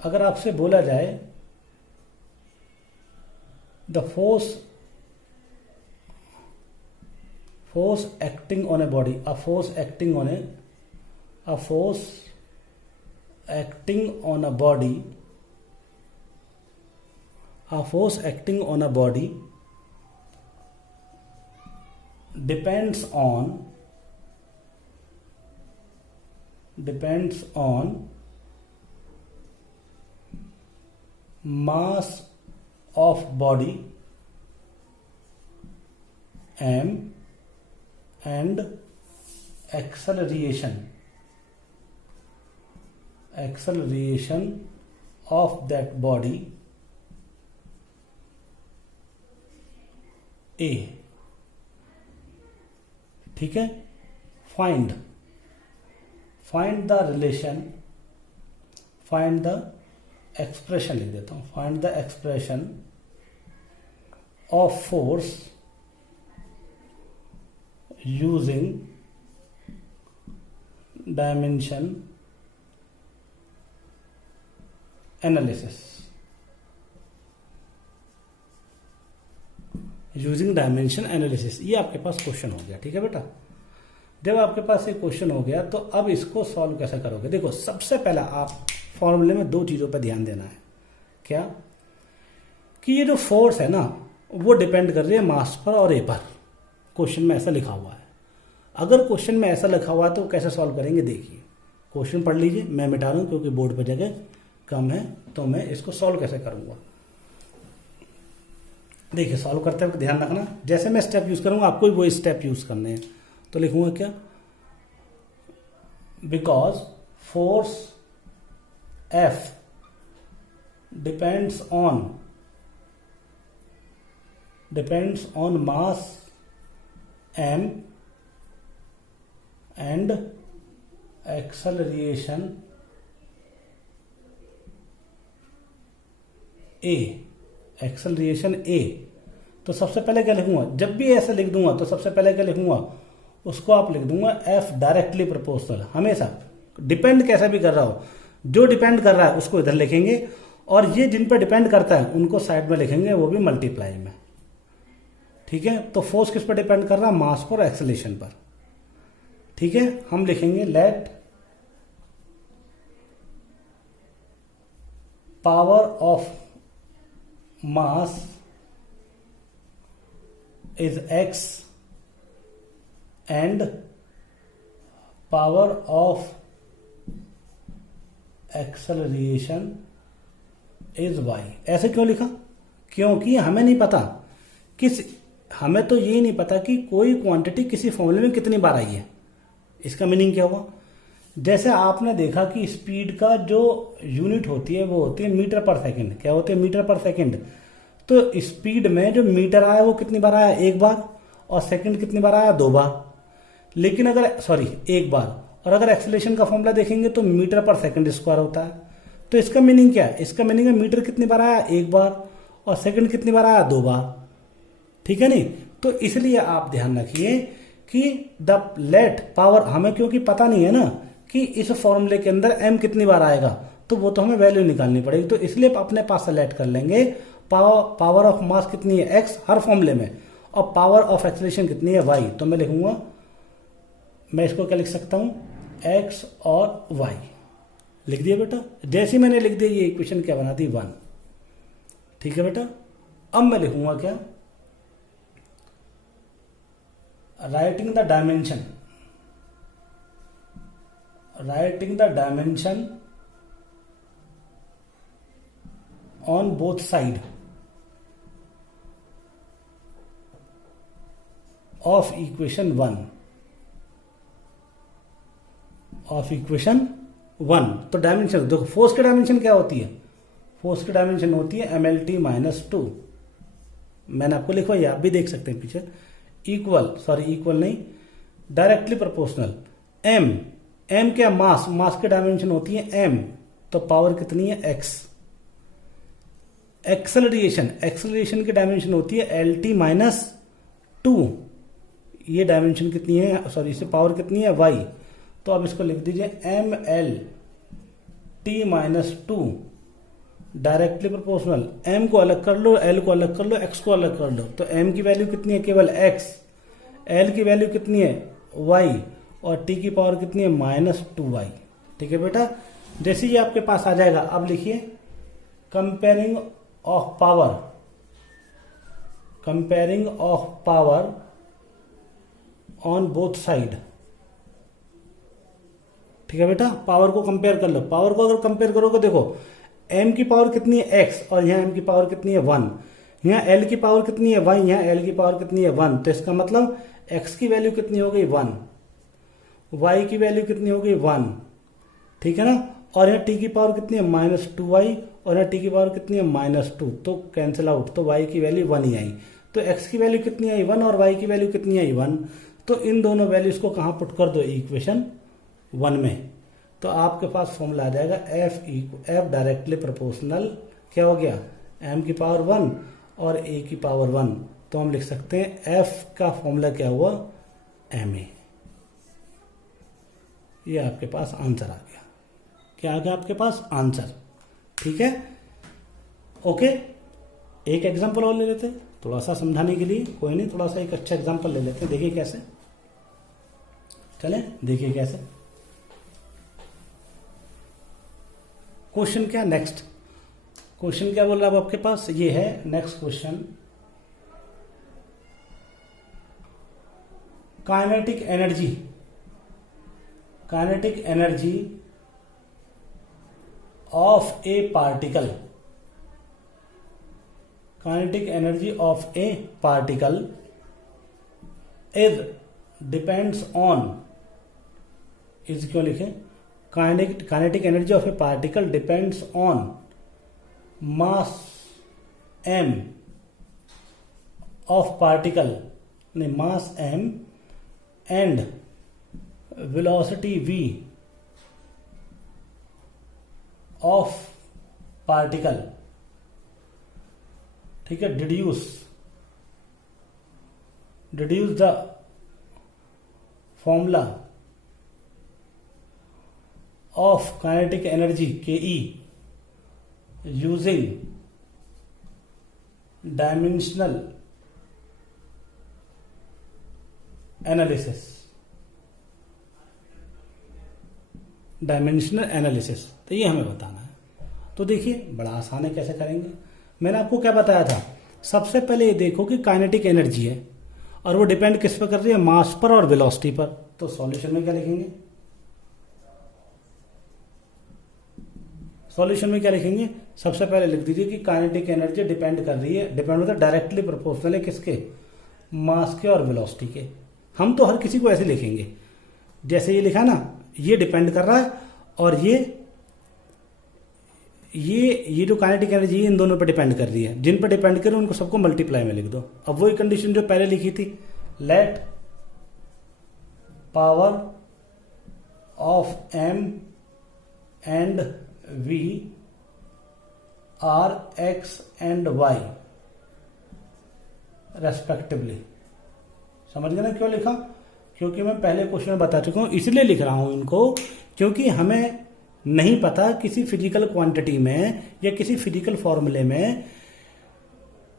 अगर आपसे बोला जाए the force acting on a body, a force acting on a body, a force acting on a body depends on mass of body m and acceleration of that body A। ठीक है, find the relation, find the expression लिख देता हूं, find the expression of force using dimension analysis, using dimension analysis. ये आपके पास question हो गया। ठीक है बेटा, जब आपके पास ये क्वेश्चन हो गया तो अब इसको सॉल्व कैसे करोगे। देखो सबसे पहला आप फॉर्मूले में दो चीजों पर ध्यान देना है, क्या कि ये जो फोर्स है ना वो डिपेंड कर रही है मास पर और ए पर। क्वेश्चन में ऐसा लिखा हुआ है, अगर क्वेश्चन में ऐसा लिखा हुआ है तो कैसे सॉल्व करेंगे, देखिए क्वेश्चन पढ़ लीजिए, मैं मिटा रहा हूं क्योंकि बोर्ड पर जगह कम है, तो मैं इसको सॉल्व कैसे करूंगा। देखिए सॉल्व करते वक्त ध्यान रखना, जैसे मैं स्टेप यूज करूंगा आपको भी वो स्टेप यूज करने हैं। तो लिखूंगा क्या, because force F depends on mass m and acceleration a। तो सबसे पहले क्या लिखूंगा, जब भी ऐसे लिख दूंगा तो सबसे पहले क्या लिखूंगा, उसको आप लिख दूंगा f डायरेक्टली प्रोपोर्शनल। हमेशा डिपेंड कैसा भी कर रहा हो, जो डिपेंड कर रहा है उसको इधर लिखेंगे और ये जिन पर डिपेंड करता है उनको साइड में लिखेंगे, वो भी मल्टीप्लाई में। ठीक है, तो फोर्स किस पर डिपेंड कर रहा है, मास पर, एक्सेलेरेशन पर। ठीक है, हम लिखेंगे let power of mass is x and power of acceleration is y। ऐसे क्यों लिखा, क्योंकि हमें नहीं पता हमें तो ये नहीं पता कि कोई क्वांटिटी किसी फॉर्मूले में कितनी बार आई है। इसका मीनिंग क्या हुआ, जैसे आपने देखा कि स्पीड का जो यूनिट होती है वो होती है मीटर पर सेकंड। क्या होती है, मीटर पर सेकंड। तो स्पीड में जो मीटर आया वो कितनी बार आया, एक बार, और सेकंड कितनी बार आया, दो बार। लेकिन अगर एक बार। और अगर एक्सेलरेशन का फॉर्मूला देखेंगे तो मीटर पर सेकंड स्क्वायर होता है। तो इसका मीनिंग क्या है? इसका मीनिंग है मीटर कितनी बार आया? एक बार, और सेकंड कितनी बार आया? दो बार। ठीक है नहीं? तो इसलिए आप ध्यान रखिए कि द लेट पावर, हमें क्योंकि पता नहीं है ना कि इस फॉर्मूले के अंदर m कितनी बार आएगा, तो वो तो हमें वैल्यू निकालनी पड़ेगी। तो इसलिए अपने पास सेलेक्ट कर लेंगे पावर ऑफ मास कितनी है? x हर फॉर्मूले में, और पावर ऑफ एक्सेलरेशन कितनी है? y। तो मैं लिखूंगा, मैं इसको क्या लिख सकता हूं? x और y लिख दिया बेटा। जैसे मैंने लिख दिया, ये इक्वेशन क्या बना दी? 1। ठीक है बेटा। अब मैं लिखूंगा क्या? Writing the dimension, writing the dimension on both side of equation 1, of equation 1। तो डायमेंशन देखो, फोर्स की डायमेंशन क्या होती है? फोर्स की डायमेंशन होती है mlt-2। मैंने आपको लिखवाई, आप भी देख सकते हैं पीछे। इक्वल नहीं, डायरेक्टली प्रोपोर्शनल m क्या? मास की डायमेंशन होती है m, तो पावर कितनी है? x। एक्सेलरेशन की डायमेंशन होती है lt-2, ये डायमेंशन कितनी है? सॉरी, इससे पावर कितनी है? y। तो अब इसको लिख दीजिए mlt-2 डायरेक्टली प्रोपोर्शनल। m को अलग कर लो, l को अलग कर लो, x को अलग कर लो। तो m की वैल्यू कितनी है? केवल x। l की वैल्यू कितनी है? y। और t की पावर कितनी है? -2y। ठीक है बेटा। जैसे ये आपके पास आ जाएगा, अब लिखिए comparing of power on both side. ठीक है बेटा, पावर को कंपेयर कर लो। पावर को अगर कंपेयर करोगे, देखो m की पावर कितनी है? x, और यहाँ m की पावर कितनी है? 1। यहाँ l की पावर कितनी है? y। यहाँ l की पावर कितनी है? 1। तो इसका मतलब x की वैल्यू कितनी हो गई? 1। y की वैल्यू कितनी हो गई? 1। ठीक है ना। और यहाँ t की पावर कितनी है? -2y, और यहाँ t की पावर कितनी है? -2। तो कैंसिल आउट, तो y की वैल्यू 1 ही आई। तो x की वैल्यू कितनी आई? 1, और y की वैल्यू कितनी आई? 1। तो इन दोनों वैल्यूज को कहाँ पुट कर दो? इक्वेशन 1 में। तो आपके पास फॉर्मूला आ जाएगा f डायरेक्टली प्रोपोर्शनल, क्या हो गया? m की पावर 1 और a की पावर 1। तो हम लिख सकते हैं f का फॉर्मूला क्या हुआ? ma। ये आपके पास आंसर आ गया। क्या आ गया आपके पास? आंसर। ठीक है, ओके। एक एग्जांपल और ले लेते हैं थोड़ा सा समझाने के लिए। कोई नहीं, थोड़ा सा एक अच्छा एग्जांपल ले लेते हैं। देखिए कैसे, चले देखिए कैसे। क्वेश्चन क्या? नेक्स्ट क्वेश्चन क्या बोल रहा है आपके पास? ये है next question. Kinetic energy of A particle, kinetic energy of A particle is depends on, is क्यों लिखे? Kinetic energy of A particle depends on mass m of particle, नहीं, मास m and velocity v of particle. ठीक है, deduce the formula of kinetic energy KE using dimensional analysis। तो ये हमें बताना है। तो देखिए बड़ा आसान है, कैसे करेंगे? मैंने आपको क्या बताया था? सबसे पहले ये देखो कि काइनेटिक एनर्जी है और वो डिपेंड किस पर कर रही है? मास पर और वेलोसिटी पर। तो सॉल्यूशन में क्या लिखेंगे? सबसे पहले लिख दीजिए कि काइनेटिक एनर्जी डिपेंड कर रही है, डिपेंड होता है डायरेक्टली प्रोपोर्शनल है किसके? मास के और वेलोसिटी के। हम तो हर किसी को ऐसे लिखेंगे, जैसे ये लिखा ना, ये डिपेंड कर रहा है, और ये जो काइनेटिक एनर्जी इन दोनों पर डिपेंड कर रही है। जिन पर डिपेंड करे उनको सबको मल्टीप्लाई में लिख दो। अब वही कंडीशन जो पहले लिखी थी, let power of m and v are X and Y respectively. समझ गए ना क्यों लिखा? क्योंकि मैं पहले क्वेश्चन में बता चुका हूं, इसलिए लिख रहा हूं इनको क्योंकि हमें नहीं पता किसी फिजिकल क्वांटिटी में या किसी फिजिकल फॉर्मूले में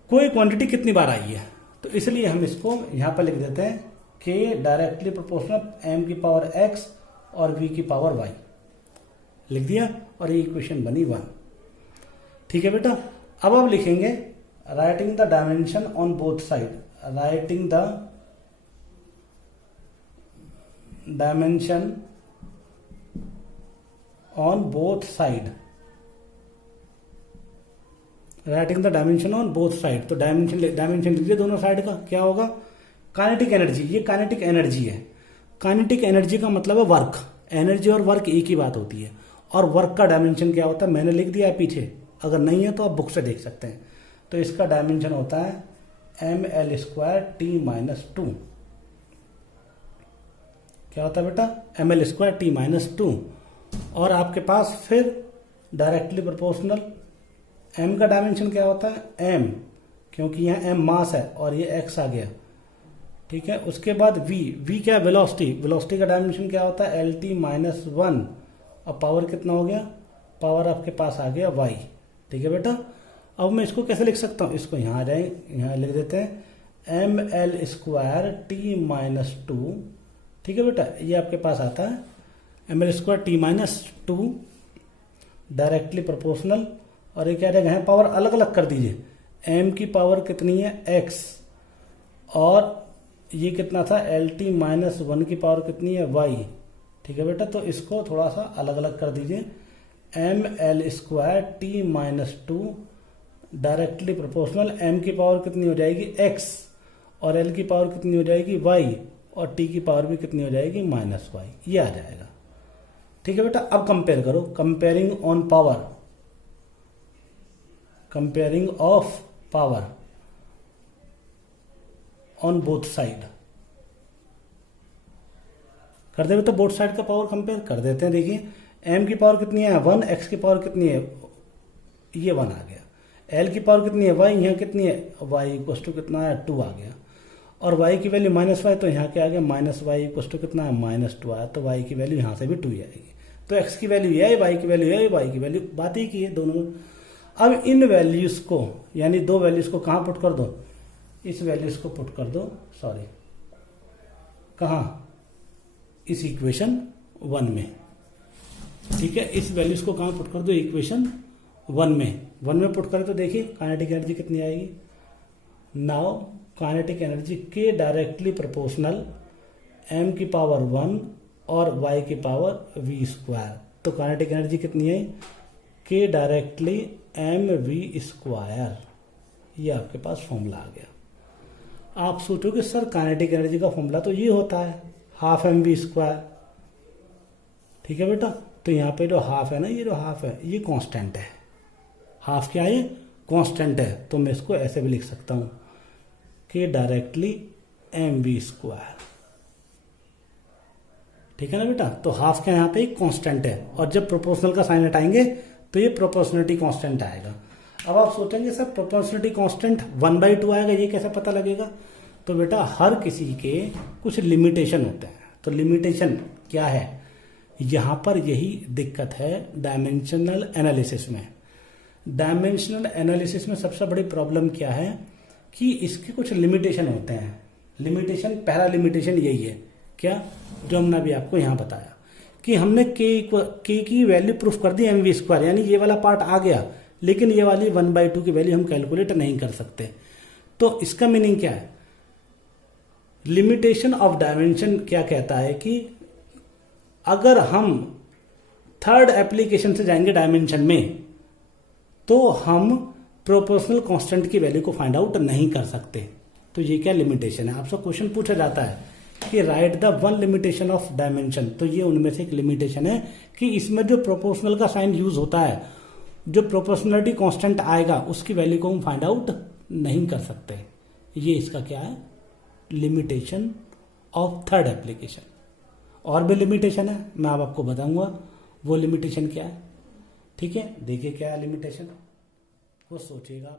कोई क्वांटिटी कितनी बार आई है, तो इसलिए हम इसको यहां पर लिख देते हैं के डायरेक्टली प्रोपोर्शनल एम की पावर एक्स और वी की पावर वाई लिख दिया, और ये इक्वेशन बनी 1। ठीक है बेटा, अब आप लिखेंगे writing the dimension on both side, writing the dimension on both side, writing the dimension on both side. तो डायमेंशन लीजिए दोनों साइड का, क्या होगा? काइनेटिक एनर्जी, ये काइनेटिक एनर्जी है। काइनेटिक एनर्जी का मतलब है वर्क, एनर्जी और वर्क एक ही बात होती है, और वर्क का डायमेंशन क्या होता है मैंने लिख दिया है पीछे, अगर नहीं है तो आप बुक से देख सकते हैं। तो इसका डायमेंशन होता है ml²T-2। क्या होता है बेटा? ml²T-2। और आपके पास फिर डायरेक्टली प्रोपोर्शनल m का डायमेंशन क्या होता है? m, क्योंकि यहाँ m मास है और ये x आ गया। ठीक है, उसके बाद v क्या है? वेलोसिटी। वेलोसिटी का डायमेंशन क्या होता है? LT-1। और पावर कितना हो गया? पावर आपके पास आ गया y। ठीक है बेटा, अब मैं इसको कैसे लिख सकता हूँ? इसको यहाँ आ जाए, यहाँ लिख देते हैं ml²T-2। ठीक है बेटा, ये आपके पास आता है ml²T-2 डायरेक्टली प्रोपोर्शनल, और ये क्या रहेगा? यहाँ पावर अलग अलग कर दीजिए, m की पावर कितनी है? x, और ये कितना था? LT-1 की पावर कितनी है? y। ठीक है बेटा, तो इसको थोड़ा सा अलग अलग कर दीजिए, ml²T-2 डायरेक्टली प्रोपोर्शनल, m की पावर कितनी हो जाएगी? x, और l की पावर कितनी हो जाएगी? y, और t की पावर भी कितनी हो जाएगी? -y। ये आ जाएगा। ठीक है बेटा, अब कंपेयर करो, comparing on power, comparing of power on both side कर दे बेटा, बोथ साइड का पावर कंपेयर कर देते हैं। देखिए m की पावर कितनी है? 1, x की पावर कितनी है? ये 1 आ गया। l की पावर कितनी है? y, यहाँ कितनी है? y इक्वल टू कितना है? 2 आ गया। और y की वैल्यू -y, तो यहाँ क्या आ गया? -y इक्वल टू कितना है? -2 आया, तो y की वैल्यू यहाँ से भी 2 ही आएगी। तो x की वैल्यू ये है, y की वैल्यू ये है, y की वैल्यू बात ही की है दोनों। अब इन वैल्यूज को, यानी दो वैल्यूज को कहाँ पुट कर दो? इस वैल्यूज को पुट कर दो, सॉरी कहाँ? इस इक्वेशन 1 में। ठीक है, इस वैल्यूज को कहाँ पुट कर दो? इक्वेशन 1 में पुट करें तो देखिए काइनेटिक एनर्जी कितनी आएगी? नाउ काइनेटिक एनर्जी के डायरेक्टली प्रोपोर्शनल m की पावर 1 और y की पावर v²। तो काइनेटिक एनर्जी कितनी है? के डायरेक्टली mv²। ये आपके पास फॉर्मूला आ गया। आप सोचोगे सर काइनेटिक एनर्जी का फॉर्मूला तो ये होता है 12mv²। ठीक है बेटा, तो यहाँ पे जो हाफ है ना, ये जो हाफ है ये कांस्टेंट है। हाफ क्या है? कांस्टेंट है। तो मैं इसको ऐसे भी लिख सकता हूँ कि डायरेक्टली mv²। ठीक है ना बेटा, तो हाफ का यहाँ पे कांस्टेंट है, और जब प्रोपोर्शनल का साइन हटाएंगे तो ये प्रोपोर्शनलिटी कांस्टेंट आएगा। अब आप सोचेंगे सर प्रोपोर्शनलिटी कांस्टेंट 1/2 आएगा, ये कैसे पता लगेगा? तो बेटा हर किसी के कुछ लिमिटेशन होते हैं। तो लिमिटेशन क्या है? यहाँ पर यही दिक्कत है डायमेंशनल एनालिसिस में। डायमेंशनल एनालिसिस में सबसे बड़ी प्रॉब्लम क्या है कि इसके कुछ लिमिटेशन होते हैं। लिमिटेशन, पहला लिमिटेशन यही है, क्या? जो हमने अभी आपको यहाँ बताया कि हमने के की वैल्यू प्रूफ कर दी mv², यानी ये वाला पार्ट आ गया, लेकिन ये वाली 1/2 की वैल्यू हम कैलकुलेट नहीं कर सकते। तो इसका मीनिंग क्या है? लिमिटेशन ऑफ डायमेंशन क्या कहता है कि अगर हम थर्ड एप्लीकेशन से जाएंगे डायमेंशन में, तो हम प्रोपोर्शनल कांस्टेंट की वैल्यू को फाइंड आउट नहीं कर सकते। तो ये क्या लिमिटेशन है? आपसे क्वेश्चन पूछा जाता है कि right the one limitation of dimension. तो ये उनमें से एक लिमिटेशन है कि इसमें जो प्रोपोर्शनल का साइन यूज होता है, जो प्रोपोर्शनलिटी कांस्टेंट आएगा, उसकी वैल्यू को हम फाइंड आउट नहीं कर सकते। ये इसका क्या है? Limitation of third application. और भी लिमिटेशन है, मैं अब आपको बताऊंगा वो लिमिटेशन क्या है। ठीक है, देखिए क्या है लिमिटेशन। वो सोचेगा